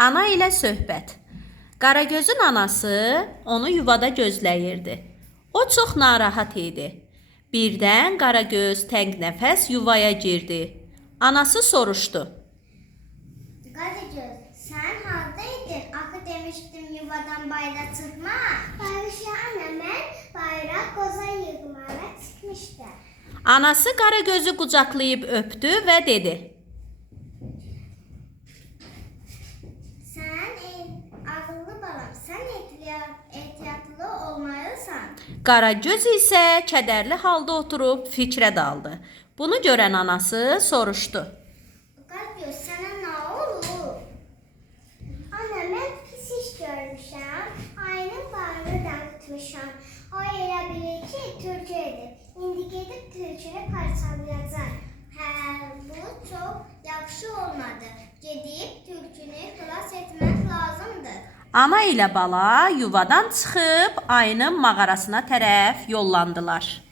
Ana ilə söhbət. Qaragözün anası onu yuvada gözləyirdi. O çox narahat idi. Birdən Qaragöz tənq nəfəs yuvaya girdi. Anası soruşdu. Qaragöz, sən hardaydın? Axı demişdim yuvadan bayıra çıxma. Barışla ana, mən bayıra qoza yığmağa çıxmışdım. Anası Qaragözü qucaqlayıb öpdü və dedi. Ağıllı balam, sən ehtiyatlı olmalısan. Qaragöz isə kədərli halda oturub fikrə daldı. Bunu görən anası soruşdu. Qaragöz, sənə nə olur? Ana, mən pis iş görmüşəm. Ayının bağını dağıtmışam. O elə bilir ki, tülkü edir. İndi gedib tülkünü parçalayacaq. Bu çox yaxşı olmadı. Gedib tülkünü xilas etmək lazımdır. Ana ilə bala yuvadan çıxıb ayının mağarasına tərəf yollandılar.